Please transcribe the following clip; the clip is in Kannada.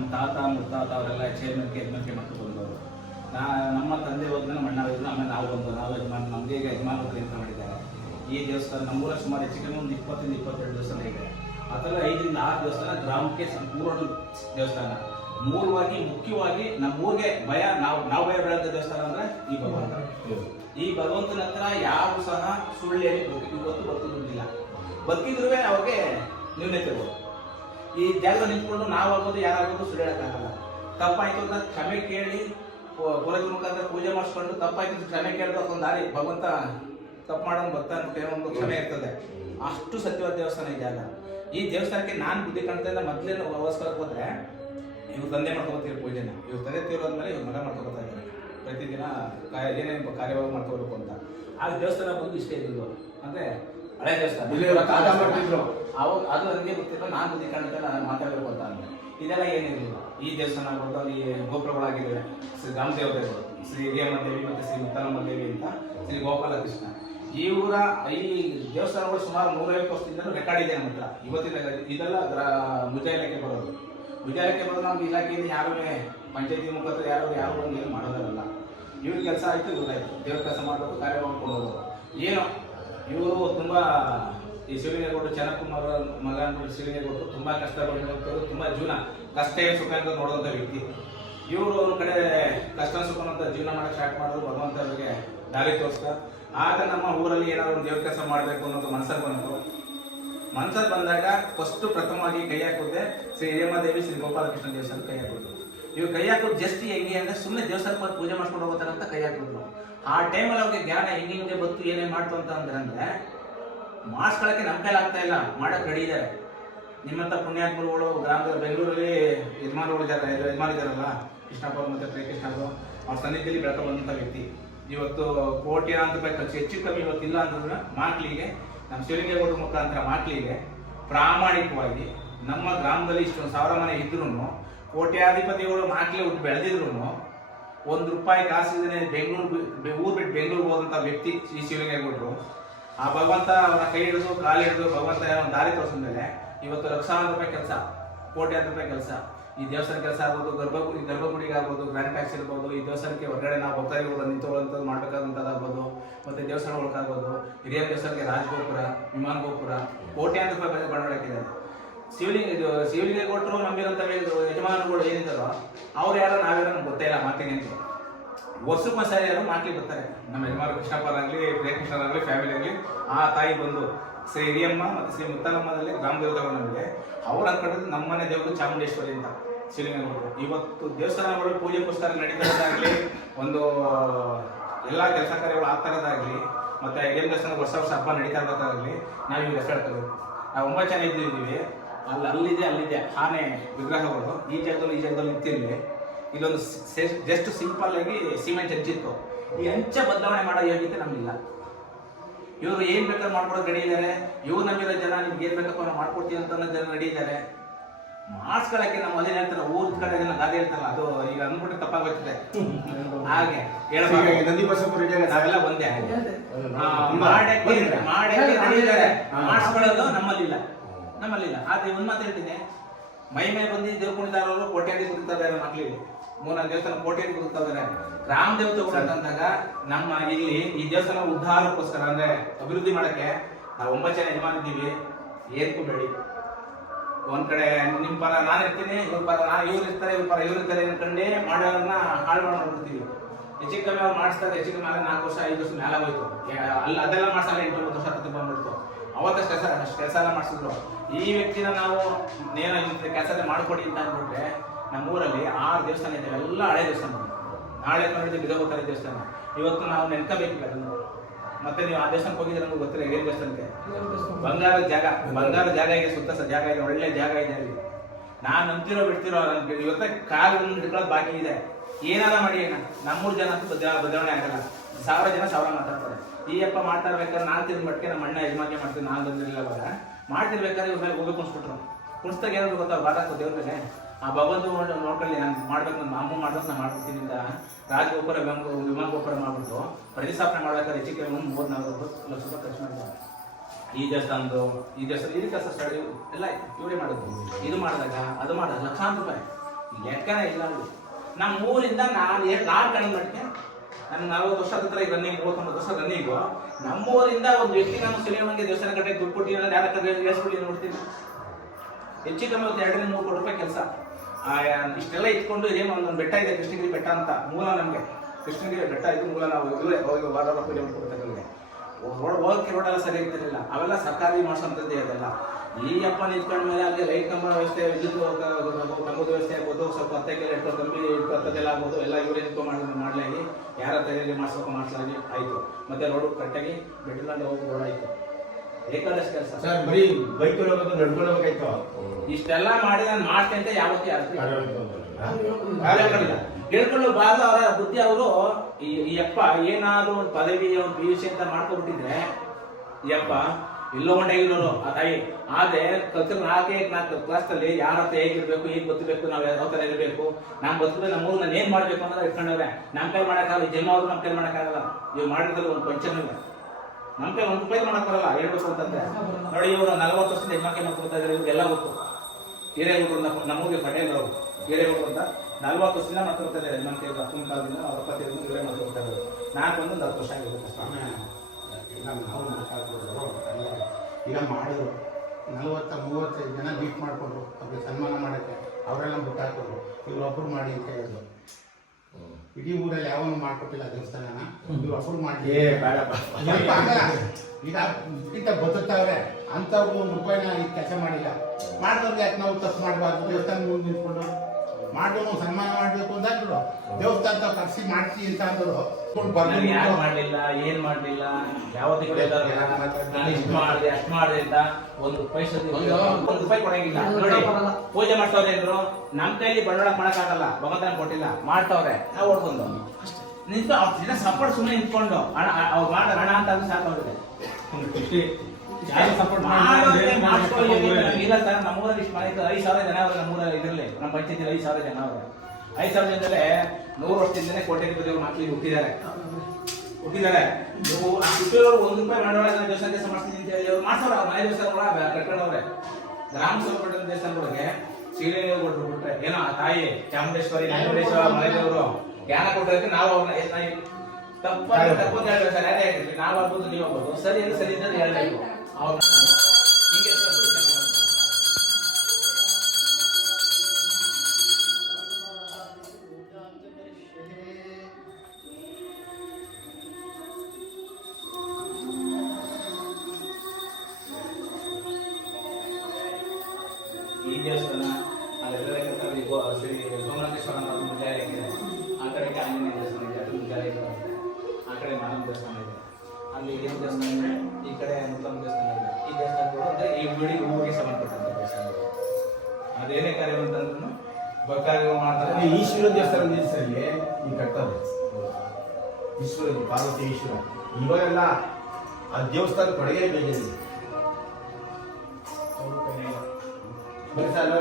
ನಮ್ಮ ತಾತ ಮುತ್ತಾತ ಅವರೆಲ್ಲ ಯಜಮಾನಿಕೆ ಮಾಡ್ಕೊಂಡು ಬಂದವರು. ನಮ್ಮ ತಂದೆ ಹೋದ್ಮೇಲೆ ನಮ್ಮ ಅಣ್ಣ ಹೋದ್ರು, ಆಮೇಲೆ ನಾವು ಬಂದು ನಾವು ನಮಗೆ ಈಗ ಯಜಮಾನರು ಅಂತ ಮಾಡಿದ್ದಾರೆ. ಈ ದೇವಸ್ಥಾನ ನಮ್ಮೂರ ಸುಮಾರು ಹೆಚ್ಚು ಕಮ್ಮಿ ಒಂದು 20-22 ದೇವಸ್ಥಾನ ಇದೆ. ಆ ಥರ 5-6 ದೇವಸ್ಥಾನ ಗ್ರಾಮಕ್ಕೆ ಸಂಪೂರ್ಣ ದೇವಸ್ಥಾನ. ಮೂಲವಾಗಿ ಮುಖ್ಯವಾಗಿ ನಮ್ಮೂರಿಗೆ ಭಯ ನಾವು ಭಯ ಬೆಳೆದ ದೇವಸ್ಥಾನ ಅಂದರೆ ಈ ಭಗವಂತ. ಈ ಭಗವಂತನ ಹತ್ರ ಯಾರು ಸಹ ಸುಳ್ಳು ಹೇಳಿ ಇವತ್ತು ಬದುಕಿಲ್ಲ. ಬದುಕಿದ್ರೂ ಅವ್ರಿಗೆ ನ್ಯೂನತೆಗಳು. ಈ ಜಾಗ ನಿಂತ್ಕೊಂಡು ನಾವಾಗೋದು ಯಾರಾಗೋದು ಸುಳ್ಳು ಹೇಳೋಕ್ಕಾಗಲ್ಲ. ತಪ್ಪಾಯ್ತು ಅಂತ ಕ್ಷಮೆ ಕೇಳಿ ಪುರೋಹಿತರ ಮುಖಾಂತರ ಪೂಜೆ ಮಾಡಿಸ್ಕೊಂಡು ತಪ್ಪಾಯ್ತು ಕ್ಷಮೆ ಕೇಳಿದ್ರೆ ಒಂದು ದಾರಿ ಭಗವಂತ ತಪ್ಪು ಮಾಡೋದು ಬರ್ತಾ ಅಂತ ಒಂದು ಕ್ಷಮೆ ಇರ್ತದೆ. ಅಷ್ಟು ಸತ್ಯವಾದ ದೇವಸ್ಥಾನ ಈ ಜಾಗ. ಈ ದೇವಸ್ಥಾನಕ್ಕೆ ನಾನು ಬುದ್ಧಿ ಕಾಣ್ತಾ ಇಲ್ಲ. ಮೊದಲೇ ವಹಿಸ್ಕೊಳಕ್ಕೆ ಹೋದ್ರೆ ಇವ್ರು ತಂದೆ ಮಾಡ್ಕೊಬೋತೀರಿ ಪೂಜೆನ, ಇವ್ರು ತಂದೆ ತೀರೋದ್ಮೇಲೆ ಇವ್ರು ಮಗ ಮಾಡ್ಕೊಬೋತಾ ಇದ್ದಾರೆ. ಪ್ರತಿದಿನ ಏನೇನು ಕಾರ್ಯವಾಗಿ ಮಾಡ್ಕೋಬೇಕು ಅಂತ. ಆ ದೇವಸ್ಥಾನ ಬಂದು ಇಷ್ಟೇ ಇದ್ದು ಅಂದರೆ ಹಳೆ ದೇವಸ್ಥಾನ ಅವಾಗ ಅದು ನನಗೆ ಗೊತ್ತಿಲ್ಲ. ನಾನು ಬುದ್ಧಿ ಕಾಣ್ತಾ ನಾನು ಮಾತಾಡಬೇಕು ಅಂತ ಅಂದರೆ ಇದೆಲ್ಲ ಏನಿರಲಿಲ್ಲ. ಈ ದೇವಸ್ಥಾನ ಆಗ್ಬೋದು, ಅಲ್ಲಿ ಗೋಪುರಗಳಾಗಿದ್ದಾವೆ. ಶ್ರೀ ರಾಮದೇವತೆಗಳು, ಶ್ರೀ ಹಿರಿಯಮ್ಮ ದೇವಿ ಮತ್ತು ಶ್ರೀ ಮುತ್ತಲಮ್ಮ ದೇವಿ ಅಂತ, ಶ್ರೀ ಗೋಪಾಲಕೃಷ್ಣ. ಇವರ ಈ ದೇವಸ್ಥಾನಗಳು ಸುಮಾರು 150 ವರ್ಷದಿಂದ ರೆಕಾರ್ಡ್ ಇದೆ ನಮ್ಮ ಹತ್ರ. ಇವತ್ತಿನ ಇದೆಲ್ಲ ಮುಜಾ ಇಲಾಖೆ ಬರೋದು. ಮುಜಾ ಇಲಾಖೆ ಬರೋದು ನಮ್ಮ ಇಲಾಖೆಯಿಂದ ಯಾರು ಪಂಚಾಯತಿ ಮುಖಾಂತರ ಯಾರು ಒಂದು ಏನು ಮಾಡೋದಲ್ಲ. ಇವ್ರ ಕೆಲಸ ಆಯಿತು, ಇವ್ರಾಯ್ತು. ದೇವ್ರ ಕೆಲಸ ಮಾಡಬೇಕು, ಕಾರ್ಯ ಮಾಡ್ಕೊಡೋದು. ಏನೋ ಇವರು ತುಂಬ ಈ ಶಿವಲಿಂಗೇಗೌಡರು ಚೆನ್ನಕುಮಾರ್ ಮಗ ಅಂದ್ಬಿಟ್ಟು ಶಿವಲಿಂಗೇಗೌಡರು ತುಂಬ ಕಷ್ಟಪಟ್ಟು ತುಂಬ ಜೀವನ ಕಷ್ಟ ಸುಖ ಅಂತ ನೋಡುವಂಥ ವ್ಯಕ್ತಿ. ಇವರು ಒಂದು ಕಡೆ ಕಷ್ಟ ಸುಖ ಅಂತ ಜೀವನ ಮಾಡೋಕ್ಕೆ ಸ್ಟಾರ್ಟ್ ಮಾಡೋದು. ಭಗವಂತ ಅವರಿಗೆ ದಾರಿ ತೋರಿಸ್ತಾ ಆಗ ನಮ್ಮ ಊರಲ್ಲಿ ಏನಾದ್ರು ಒಂದು ದೇವ್ರ ಕೆಲಸ ಮಾಡಬೇಕು ಅನ್ನೋದು ಮನಸ್ಸಲ್ಲಿ ಬಂತು. ಮನಸ್ಸಲ್ಲಿ ಬಂದಾಗ ಫಸ್ಟ್ ಪ್ರಥಮವಾಗಿ ಕೈ ಹಾಕೋದೆ ಶ್ರೀ ಹಿರಿಯಮ್ಮದೇವಿ ಶ್ರೀ ಗೋಪಾಲಕೃಷ್ಣ ದೇವಸ್ಥಾನ ಕೈ ಹಾಕೋದು. ಇವ್ರು ಕೈ ಹಾಕೋದು ಜಸ್ಟ್ ಹೆಂಗೆ ಅಂದರೆ ಸುಮ್ಮನೆ ದೇವಸ್ಥಾನಕ್ಕೆ ಪೂಜೆ ಮಾಡ್ಕೊಂಡು ಹೋಗ್ತಾರೆ ಅಂತ ಕೈ ಹಾಕಿದ್ರು. ಆ ಟೈಮಲ್ಲಿ ಅವ್ರಿಗೆ ಜ್ಞಾನ ಹೆಂಗೆ ಬಂತು ಏನೇನು ಮಾಡ್ತು ಅಂತ ಅಂದರೆ ಮಾಡಿಸ್ಕೊಳ್ಳೋಕ್ಕೆ ನಮ್ಮ ಕೈಲಿ ಆಗ್ತಾ ಇಲ್ಲ, ಮಾಡೋಕ್ಕೆ ರೆಡಿ ಇದ್ದಾರೆ. ನಿಮ್ಮಂಥ ಪುಣ್ಯಾತ್ಮರುಗಳು ಗ್ರಾಮದಲ್ಲಿ ಬೆಂಗಳೂರಲ್ಲಿ ಯಜಮಾನಿದ್ದಾರಲ್ಲ ಕೃಷ್ಣಪ್ಪ ಮತ್ತು ಪ್ರಿಯಕೃಷ್ಣರು, ಅವ್ರ ಸನ್ನಿಧಿಯಲ್ಲಿ ಬೆಳಕ ಬಂದಂಥ ವ್ಯಕ್ತಿ. ಇವತ್ತು ಕೋಟ್ಯಾಂತರ ರೂಪಾಯಿ ಖರ್ಚು ಹೆಚ್ಚು ಕಮ್ಮಿ ಇವತ್ತಿಲ್ಲ ಅಂದ್ರೂ ಮಕ್ಕಳಿಗೆ ನಮ್ಮ ಶಿವಲಿಂಗೇಗೌಡರ ಮುಖಾಂತರ ಮಕ್ಕಳಿಗೆ ಪ್ರಾಮಾಣಿಕವಾಗಿ ನಮ್ಮ ಗ್ರಾಮದಲ್ಲಿ ಇಷ್ಟೊಂದು 1000 ಮನೆ ಇದ್ರೂ ಕೋಟ್ಯಾಧಿಪತಿಗಳು ಮಕ್ಕಳೇ ಹುಟ್ಟು ಬೆಳೆದಿದ್ರು ₹1 ಕಾಸಿದ್ರೆ ಊರು ಬಿಟ್ಟು ಬೆಂಗಳೂರು ಹೋದಂಥ ವ್ಯಕ್ತಿ ಈ ಶಿವಲಿಂಗೇಗೌಡರು. ಆ ಭಗವಂತ ಅವರ ಕೈ ಹಿಡಿದು ಕಾಲು ಹಿಡಿದು ಭಗವಂತ ಒಂದು ದಾರಿ ತೋರಿಸಿದ ಮೇಲೆ ಇವತ್ತು ಲಕ್ಷಾಂತರ ರೂಪಾಯಿ ಕೆಲಸ, ಕೋಟ್ಯಾಂತರ ರೂಪಾಯಿ ಕೆಲಸ. ಈ ದೇವಸ್ಥಾನ ಕೆಲಸ ಆಗ್ಬೋದು, ಗರ್ಭಗುಡಿಗೆ ಆಗ್ಬೋದು, ಗ್ರ್ಯಾಂಡ್ ಟ್ಯಾಕ್ಸ್ ಇರ್ಬೋದು, ಈ ದೇವಸ್ಥಾನಕ್ಕೆ ಹೊರಗಡೆ ನಾವು ಭಕ್ತಾದಿಗಳು ನಿಂತುಕೊಳ್ಳುವಂಥದ್ದು ಮಾಡಬೇಕಾದಂಥದ್ದಾಗ್ಬೋದು, ಮತ್ತು ದೇವಸ್ಥಾನಗಳಾಗ್ಬೋದು, ಹಿರಿಯ ದೇವಸ್ಥಾನಕ್ಕೆ ರಾಜಗೋಪುರ, ವಿಮಾನ ಗೋಪುರ, ಕೋಟ್ಯಾಂತರ ರೂಪಾಯಿ ಬಂಡವಾಳ ಹಾಕಿದ್ದಾರೆ. ಶಿವಲಿಂಗೇಗೌಡರು ನಂಬಿರೋಂಥ ಯಜಮಾನರುಗಳು ಏನಿದ್ದಾರೋ ಅವ್ರು ಯಾರೋ ನಾವ್ಯಾರೋ ನಮ್ಗೆ ಗೊತ್ತೇ ಇಲ್ಲ. ಮಾತಿಗೆ ಅಂತ ವರ್ಷಕ್ಕೊಂದ್ಸರಿ ಯಾರು ಮಾಕ್ಲಿಗೆ ಬರ್ತಾರೆ. ನಮ್ಮ ಯಜಮಾನ ಕೃಷ್ಣಪ್ಪರಾಗಲಿ ಪ್ರಿಯಕೃಷ್ಣರಾಗಲಿ ಫ್ಯಾಮಿಲಿ ಆಗಲಿ ಆ ತಾಯಿ ಬಂದು ಶ್ರೀ ಹಿರಿಯಮ್ಮ ಮತ್ತು ಶ್ರೀ ಮುತ್ತಲಮ್ಮದಲ್ಲಿ ಗ್ರಾಮ ದೇವತೆಗಳು ನಮಗೆ ಅವ್ರು ಅಂದ್ಕೊಂಡಿದ್ದು ನಮ್ಮನೆ ದೇವರು ಚಾಮುಂಡೇಶ್ವರಿ ಅಂತ ಶಿವಲಿಂಗೇಗೌಡರು. ಇವತ್ತು ದೇವಸ್ಥಾನಗಳು ಪೂಜೆ ಪುಸ್ತಕ ನಡೀತಾರದಾಗಲಿ, ಒಂದು ಎಲ್ಲ ಕೆಲಸ ಕಾರ್ಯಗಳು ಆಗ್ತಾರದಾಗಲಿ, ಮತ್ತು ಹಿರಿಯ ದೇವಸ್ಥಾನ ವರ್ಷ ಹಬ್ಬ ನಡೀತಾ ಇರಬೇಕಾಗಲಿ ನಾವು ಇವ್ರು ಹೆಸರು ಹೇಳ್ತೇವೆ. ನಾವು 9 ಜನ ಇದ್ದೀವಿ. ಅಲ್ಲಿದೆ ಆನೆ ವಿಗ್ರಹಗಳು. ಈ ಜಾಗದಲ್ಲಿ ಇತ್ತಿರಲಿ. ಇಲ್ಲೊಂದು ಜಸ್ಟ್ ಸಿಂಪಲ್ ಆಗಿ ಸಿಮೆಂಟ್ ಹಂಚಿತ್ತು. ಈ ಹಂಚ ಬದಲಾವಣೆ ಮಾಡೋ ಯೋಗ್ಯತೆ ನಮಗಿಲ್ಲ. ಇವರು ಏನ್ ಬೇಕಾದ್ರೂ ಮಾಡ್ಕೊಡೋದು ರೆಡಿ ಇದ್ದಾರೆ. ಇವ್ರು ನಂಬಿರೋ ಜನ ನಿಮ್ಗೆ ಏನ್ ಬೇಕಪ್ಪ ನಾವು ಮಾಡ್ಕೊಡ್ತೀವಿ ಅಂತ ಜನ ರೆಡಿ ಇದ್ದಾರೆ. ಮಾಡಿಸ್ಕೊಳಕ್ಕೆ ನಮ್ಮ ಅದೇನು ಹೇಳ್ತಾರೆ ಊರ್ ಕಡೆ ಗಾದೆ ಹೇಳ್ತಾರಲ್ಲ, ಅದು ಈಗ ಅಂದ್ಬಿಟ್ಟು ತಪ್ಪಾಗೋಗ್ತದೆ. ಹಾಗೆ ನಾವೆಲ್ಲ ಒಂದೇ ಮಾಡಕ್ಕೆ ರೆಡಿ ಇದ್ದಾರೆ. ಮಾಡಿಸ್ಕೊಳ್ಳೋದು ನಮ್ಮಲ್ಲಿಲ್ಲ. ಆದ್ರೆ ಒಂದ್ ಮಾತು ಹೇಳ್ತೀನಿ, ಮೈ ಮೇಲೆ ಬಂದು ದೇವ್ರು ಕುಣಿತಾರವರು ಕೋಟ್ಯಾಂತಿ ಕುಡಿತಾರೆ ಮಕ್ಳಿಗೆ. 3 ದೇವಸ್ಥಾನ ಕೋಟ್ಯಾಂತಿ ಕುಡಿತಾ ಇದಾರೆ. ಗ್ರಾಮ ದೇವತೆಗಳು ಅಂತಂದಾಗ ನಮ್ಮ ಇಲ್ಲಿ ಈ ದೇವಸ್ಥಾನ ಉದ್ಧಾರಕ್ಕೋಸ್ಕರ ಅಂದ್ರೆ ಅಭಿವೃದ್ಧಿ ಮಾಡಕ್ಕೆ ನಾವು 9 ಜನ ಯಜಮಾನ ಇದ್ದೀವಿ. ಏನ್ಕೂ ಬೇಡಿ. ಒಂದ್ ಕಡೆ ನಿಮ್ ಪರ ನಾನು ಇರ್ತೀನಿ, ಇವ್ರ ಪರ ಇವ್ರು ಇರ್ತಾರೆ, ಇವ್ರು ಇರ್ತಾರೆ ಅನ್ಕೊಂಡೇ ಮಾಡೋದನ್ನ ಹಾಳು ಮಾಡ್ಬಿಡ್ತೀವಿ. ಹೆಚ್ಚು ಕಮ್ಮಿ ಅವ್ರು ಮಾಡಿಸ್ತಾರೆ. ಹೆಚ್ಚು ಕಮ್ಮಿ 4 ವರ್ಷ 5 ವರ್ಷ ಮೇಲೆ ಹೋಯ್ತು. ಅಲ್ಲಿ ಅದೆಲ್ಲ ಮಾಡ್ಸಲ್ಲ 8-9 ವರ್ಷ ಹತ್ತು ಬಂದ್ಬಿಡ್ತು. ಅವತ್ತಷ್ಟು ಕೆಲಸ ಎಲ್ಲ ಮಾಡಿಸಿದ್ರು. ಈ ವ್ಯಕ್ತಿನ ನಾವು ನೇರ ಕೆಲಸ ಮಾಡ್ಕೊಡಿ ಅಂತ ಅಂದ್ಬಿಟ್ರೆ ನಮ್ಮೂರಲ್ಲಿ 6 ದೇವಸ್ಥಾನ ಇದ್ದಾವೆ. ಎಲ್ಲ ಹಳೆ ದೇವಸ್ಥಾನ. ನಾಳೆ ಕನ್ನಡ ಬಿದೋಗ್ತಾರೆ ದೇವಸ್ಥಾನ. ಇವತ್ತು ನಾವು ನೆನ್ಕೋಬೇಕಿಲ್ಲ ಅದನ್ನು. ಮತ್ತೆ ನೀವು ಆ ದೇವಸ್ಥಾನಕ್ಕೆ ಹೋಗಿದ್ರೆ ನಮ್ಗೆ ಗೊತ್ತಿಲ್ಲ. ಹಿರಿಯ ದೇವಸ್ಥಾನಕ್ಕೆ ಬಂಗಾರ ಜಾಗ ಇದೆ, ಸುತ್ತ ಜಾಗ ಇದೆ, ಒಳ್ಳೆ ಜಾಗ ಇದೆ ಅಲ್ಲಿ. ನಾನು ನಂಬ್ತಿರೋ ಬಿಡ್ತಿರೋ ಇವತ್ತ ಕಾಲು ಹಿಡ್ಕೊಳ್ಳೋದು ಬಾಕಿ ಇದೆ. ಏನಾರ ಮಾಡಿ ನಮ್ಮೂರು ಜನ ಅಂತೂ ಬದಲಾವಣೆ ಆಗಲ್ಲ. 1000 ಜನ 1000 ಮಾತಾಡ್ತಾರೆ. ಈ ಅಪ್ಪ ಮಾಡ್ತಾ ಇರ್ಬೇಕಾದ್ರೆ ನಾನು ತಿಂದು ಮಟ್ಟಿಗೆ ನಮ್ಮ ಅಣ್ಣ ಯಜಮಾನ್ಯ ಮಾಡ್ತೀನಿ. ನಾನು ಬಂದಿರಲಿಲ್ಲ. ಅವಾಗ ಮಾಡ್ತಿರ್ಬೇಕಾದ್ರೆ ಇವ್ರ ಮೇಲೆ ಹೋಗಿ ಕುಣಿಸ್ಬಿಟ್ರು. ಕುಣಿಸ್ದಾಗ ಏನಾದ್ರು ಗೊತ್ತಾ ಬಾಟಾಕೋ ದೇವ್ರ ಮೇಲೆ ಆ ಭಗವಂತ ನೋಡ್ಕೊಳ್ಳಿ ನಾನು ಮಾಡ್ಬೇಕು, ನನ್ನ ಅಮ್ಮ ಮಾಡ್ಬೇಕು, ನಾನು ಮಾಡ್ಬಿಡ್ತೀನಿ ಅಂತ ರಾಜಗೋಪುರ ವಿಮಾನ ಗೋಪುರ ಮಾಡ್ಬಿಟ್ಟು ಪ್ರತಿಷ್ಠಾಪನೆ ಮಾಡ್ಬೇಕಾದ್ರೆ ಹೆಚ್ಚಿಗೆ 3-4 ಲಕ್ಷ ರೂಪಾಯಿ ಖರ್ಚು ಮಾಡಿದ್ದಾರೆ. ಈ ದೇವಸ್ಥಾನದ್ದು ಈ ಕೆಲಸ ಸ್ಟಡಿ ಎಲ್ಲ ಇವರೇ ಮಾಡೋದು. ಇದು ಮಾಡಿದಾಗ ಅದು ಮಾಡಿದಾಗ ಲಕ್ಷಾಂತರ ರೂಪಾಯಿ ಲೆಕ್ಕನೇ ಇಲ್ಲ ಅದು. ನಮ್ಮ ಊರಿಂದ ನಾನು ಕಣ್ಣು ಮಟ್ಟಿಗೆ ನನ್ನ 40 ವರ್ಷ ಹತ್ರ ರನ್ನಿಂಗ್, 39 ವರ್ಷ ರನ್ನಿಂಗು. ನಮ್ಮೂರಿಂದ ಒಂದು ವ್ಯಕ್ತಿ ನಾನು ಸುಲಿಯೋನಿಗೆ ದೇವಸ್ಥಾನ ಕಟ್ಟೆ ದುಡ್ಡು ಕೊಟ್ಟಿಲ್ಲ, ಯಾರಕ್ಕೆ ಹೇಳ್ಸ್ಬಿಟ್ಟು ನೋಡ್ತೀನಿ. ಹೆಚ್ಚು ಕಮ್ಮಿ ಒಂದು 2-3 ಕೋಟಿ ರೂಪಾಯಿ ಕೆಲಸ. ಇಷ್ಟೆಲ್ಲ ಇಟ್ಕೊಂಡು ಇದೇನು ಒಂದೊಂದು ಬೆಟ್ಟ ಇದೆ, ಕೃಷ್ಣಗಿರಿ ಬೆಟ್ಟ ಅಂತ. ಮೂಲ ನಮಗೆ ಕೃಷ್ಣಗಿರಿ ಬೆಟ್ಟ ಇದು ಮೂಲ. ನಾವು ಇವರೇ ಹೋಗಿ ವಾರದ ಪೂಜೆ ಮಾಡ್ಕೊಡ್ತಕ್ಕಂಗೆ ಹೋಗಕ್ಕೆ ರೋಡೆಲ್ಲ ಸರಿ ಇರ್ತಿರಲಿಲ್ಲ. ಅವೆಲ್ಲ ಸರ್ಕಾರಿ ಮಾಡಿಸೋಂಥದ್ದೇ ಅದೆಲ್ಲ. ಈ ಅಪ್ಪ ನಿಂತ್ಕೊಂಡ ಮೇಲೆ ಅಲ್ಲಿ ಲೈಟ್ ಕಂಬ ವ್ಯವಸ್ಥೆ, ವಿದ್ಯುತ್ ಕಂಬದ ವ್ಯವಸ್ಥೆ ಆಗ್ಬೋದು, ಸ್ವಲ್ಪ ಹತ್ತಕ್ಕೆ ಎಟ್ಟು ಕಂಬಿ ಇಟ್ಕೊತ್ತದೆಲ್ಲ ಆಗ್ಬೋದು, ಎಲ್ಲ ಇವರೇ ನಿಂತ್ಕೊಂಡು ಮಾಡಲಾಗಿ ಯಾರ ತಲೆಯಲ್ಲಿ ಮಾಡಿಸಲಾಗಿ ಆಯಿತು. ಮತ್ತೆ ರೋಡು ಕರೆಕ್ಟಾಗಿ ಬೆಟ್ಟಲ್ಲಿ ಹೋಗಿ ರೋಡ್ ಆಯಿತು. ಬೇಕಾದಷ್ಟು ಕೆಲಸ ಸರ್. ಬರೀ ಬೈಕ್ ಹೋಗೋದು ನಡ್ಕೊಳ್ಬೇಕಾಯ್ತು. ಇಷ್ಟೆಲ್ಲ ಮಾಡಿ ನಾನು ಮಾಡ್ತೇನೆ ಅಂತ ಯಾವತ್ತೂ ಹೇಳ್ಕೊಳ್ಳೋ ಬಾರ್ದು ಅವರ ಬುದ್ಧಿ. ಅವರು ಈ ಅಪ್ಪ ಏನಾದ್ರು ಒಂದು ಪದವಿ, ಒಂದು PUC ಅಂತ ಮಾಡ್ಕೊಬಿಟ್ಟಿದ್ರೆ ಈ ಅಪ್ಪ ಎಲ್ಲೋ ಒಂದಾಗಿರೋರು ಆ ತಾಯಿ. ಆದ್ರೆ ಕಲ್ತಿರೋ 4 ಕ್ಲಾಸಲ್ಲಿ ಯಾರ ಹತ್ರ ಹೇಗಿರ್ಬೇಕು, ಹೇಗೆ ಬದುಕಬೇಕು, ನಾವು ಯಾವ ತರ ಇರಬೇಕು, ನಾನು ಬದುಕಿದ್ರೆ ನಮ್ಮೂರು ನಾನು ಏನ್ ಮಾಡ್ಬೇಕು ಅಂತ ಇಟ್ಕೊಂಡವ್ರೆ. ನಮ್ಮ ಕೈ ಮಾಡಕ್ಕಾಗಲ್ಲ, ಈ ಜನ್ಮ ಆದ್ರೂ ನಮ್ಮ ಕೈ ಮಾಡಕ್ಕಾಗಲ್ಲ. ಇವ್ ಮಾಡಿದ್ರೆ ಒಂದು ಪಂಚಮಿಲ್ಲ, ನಮ್ಮ ಕೈ 1 ರೂಪಾಯಿ ಮಾಡಕ್ ಬರಲ್ಲ ಹೇಳ್ಬೇಕು ಅಂತಂದ್ರೆ. ನೋಡಿ ಇವರು 40 ವರ್ಷದಿಂದ ಹೆಣ್ಮಕ್ಳು ಮಾಡ್ಕೊಳ್ತಾ ಇದ್ದಾರೆ. ಇವ್ರಿಗೆಲ್ಲ ಗೊತ್ತು. ಹಿರೇಗೌಡರು ನಮಗೆ ಪಟೇಲ್ ಅವರು ಹಿರೇಗೌಡರು ಅಂತ 40 ವರ್ಷದಿಂದ ಮಾಡ್ಕೊಳ್ತಾ ಇದ್ದಾರೆ. ಹೆಣ್ಮಕ್ಳು ಅಪ್ಪನ ಕಾಲದಿಂದ ಅವ್ರ ಅಪ್ಪತ್ತಿಂದ ಇವರೇ ಮಾಡ್ಕೊಳ್ತಾ ಇದ್ದಾರೆ. ನಾನು ಬಂದು 10 ವರ್ಷ ಆಗಿರುತ್ತೆ. ನಾವು ಮಾತಾಡ್ಬೋದು ಈಗ ಮಾಡಿದ್ರು 40-35 ಜನ ಮೀಟ್ ಮಾಡಿಕೊಂಡ್ರು, ಅವ್ರಿಗೆ ಸನ್ಮಾನ ಮಾಡೋಕ್ಕೆ ಅವರೆಲ್ಲ ಬಿಟ್ಟು ಹಾಕಿದ್ರು. ಇವ್ರೊಬ್ಬರು ಮಾಡಿ ಅಂತ ಹೇಳಿದ್ರು. ಇಡೀ ಊರಲ್ಲಿ ಯಾವನು ಮಾಡ್ಕೊಟ್ಟಿಲ್ಲ ದೇವಸ್ಥಾನನ, ಇವ್ರೊಬ್ಬರು ಮಾಡಿ ಆಗಲ್ಲ. ಈಗ ಇಂತ ಬದುಕ್ತಾವ್ರೆ ಅಂಥವ್ರು 1 ರೂಪಾಯಿನ ಈಗ ಕೆಲಸ ಮಾಡಿಲ್ಲ. ಮಾಡಿದವ್ರಿಗೆ ಯಾಕೆ ನಾವು ತಪ್ಪು ಮಾಡಬಾರ್ದು? ದೇವಸ್ಥಾನ ಮುಂದೆ ನಿಂತ್ಕೊಂಡು ಮಾಡಿದ್ರು ಸನ್ಮಾನ ಮಾಡಬೇಕು ಅಂದ್ರು. ದೇವಸ್ಥಾನ ಕರ್ಸಿ ಮಾಡ್ಸಿ ಅಂತ ಅಂದ್ರು. ಮಾಡ್ಲಿಲ್ಲ, ಏನ್ ಮಾಡ್ಲಿಲ್ಲ, ಯಾವತ್ತಿಗೂ ಇಷ್ಟು ಮಾಡಿದೆ ಅಷ್ಟು ಮಾಡಿದೆ ಅಂತ 1 ರೂಪಾಯಿ 1 ರೂಪಾಯಿ ಕೊಡಂಗಿಲ್ಲ. ನೋಡಿ ಪೂಜೆ ಮಾಡ್ತಾವ್ರೆ ಅಂದ್ರು, ನಮ್ ಕೈಲಿ ಬಂಡವಾಳ ಮಾಡಕ್ಕಾಗಲ್ಲ, ಭಗವಂತನ ಕೊಟ್ಟಿಲ್ಲ, ಮಾಡ್ತಾವ್ರೆ. ನಾವು ಹೊಡ್ಕೊಂಡು ನಿಂತು ಅವ್ರ ಸಪೋರ್ಟ್ ಸುಮ್ಮನೆ ನಿಂತ್ಕೊಂಡು ಅವ್ರು ಮಾಡೋ ಹಣ ಅಂತ ಅದು ಸಾಕಾಗುತ್ತೆ. ಇಲ್ಲ ಸರ್, ನಮ್ಮೂರಲ್ಲಿ ಇಷ್ಟು ಮಾಡಿದ್ದು 5,000 ಜನ ಅವ್ರೆ. ನಮ್ಮೂರಲ್ಲಿ ಇದ್ರಲ್ಲಿ ನಮ್ಮ ಪಂಚಾಯತಿಯಲ್ಲಿ 5,000 ಜನ ಅವ್ರೆ. 5,000 ಜನದಲ್ಲೇ 100 ವರ್ಷದಿಂದನೇ ಕೋಟ್ಯಾಧಿಪತಿ ಮಕ್ಕಳಿಗೆ ಹುಟ್ಟಿದ್ದಾರೆ. ನೀವು ಆ ಹುಟ್ಟಿರೋರು 1 ರೂಪಾಯಿ ಬಂಡವಾಳ ದೇವಸ್ಥಾನ ಕೆಲಸ ಮಾಡ್ತೀನಿ ಅಂತ ಹೇಳಿ ಅವ್ರು ಮಾಡ್ಸೋರು. ಅವ್ರ ಮನೆ ದೇವಸ್ಥಾನ ಕೂಡ ಕಟ್ಕೊಂಡವ್ರೆ. ಗ್ರಾಮ ಸಭಾ ದೇವಸ್ಥಾನಗಳಿಗೆ ಸೀರೆ ಕೊಟ್ಟರು ಬಿಟ್ರೆ ಏನೋ ಆ ತಾಯಿ ಚಾಮುಂಡೇಶ್ವರಿ, ಚಾಮುಂಡೇಶ್ವರ ಮನೆದೇವರು ಜ್ಞಾನ ಕೊಟ್ಟೋದಕ್ಕೆ ನಾವು ಅವ್ರನ್ನ ತಪ್ಪು ಹೇಳ್ಬೇಕು ಸರ್. ಯಾರೇ ಆಗಿರ್ಲಿ, ನಾವು ಆಗ್ಬೋದು, ನೀವು ಆಗ್ಬೋದು, ಸರಿ ಅಂದ್ರೆ ಸರಿ ಅಂತ ಹೇಳ್ಬೇಕು. ಅವ್ರ ಹಿಂಗೆ ಈ ದೇವಸ್ಥಾನ ಅಲ್ಲೆಲ್ಲ ಶ್ರೀ ಸೋಮನಾಥೇಶ್ವರ ಮುಂಜಾನೆ ಆಗಿದೆ. ಆ ಕಡೆ ಆಂಜನೇಯ ದೇವಸ್ಥಾನ ಇದೆ, ಅದು ಮುಂಜಾನೆ ಇದೆ. ಆ ಕಡೆ ಮಾನವ ದೇವಸ್ಥಾನ ಇದೆ. ಅಲ್ಲಿ ಏನು ದೇವಸ್ಥಾನ ಇದೆ, ಈ ಕಡೆ ಮುತ್ತಮ್ಮ ದೇವಸ್ಥಾನ ಇದೆ. ಈ ದೇವಸ್ಥಾನಗಳು ಅಂದ್ರೆ ಈ ಊರಿಗೆ ಸಂಬಂಧಪಟ್ಟಂತ ದೇವಸ್ಥಾನಗಳು. ಅದೇನೇ ಕಾರ್ಯ ಅಂತಂದ್ರೂ ಕಾರ್ಯ ಮಾಡ್ತಾರೆ. ಈಶ್ವರ ದೇವಸ್ಥಾನ ನಿಲ್ಲಿಸಲಿ ಈ ಕಟ್ಟದೆ ಈಶ್ವರ, ಪಾರ್ವತಿ ಈಶ್ವರ. ಇವಾಗೆಲ್ಲ ಆ ದೇವಸ್ಥಾನ ಕೊಡುಗೆ ಬೇಕಿದೆ. ಬರೀ ಸರ್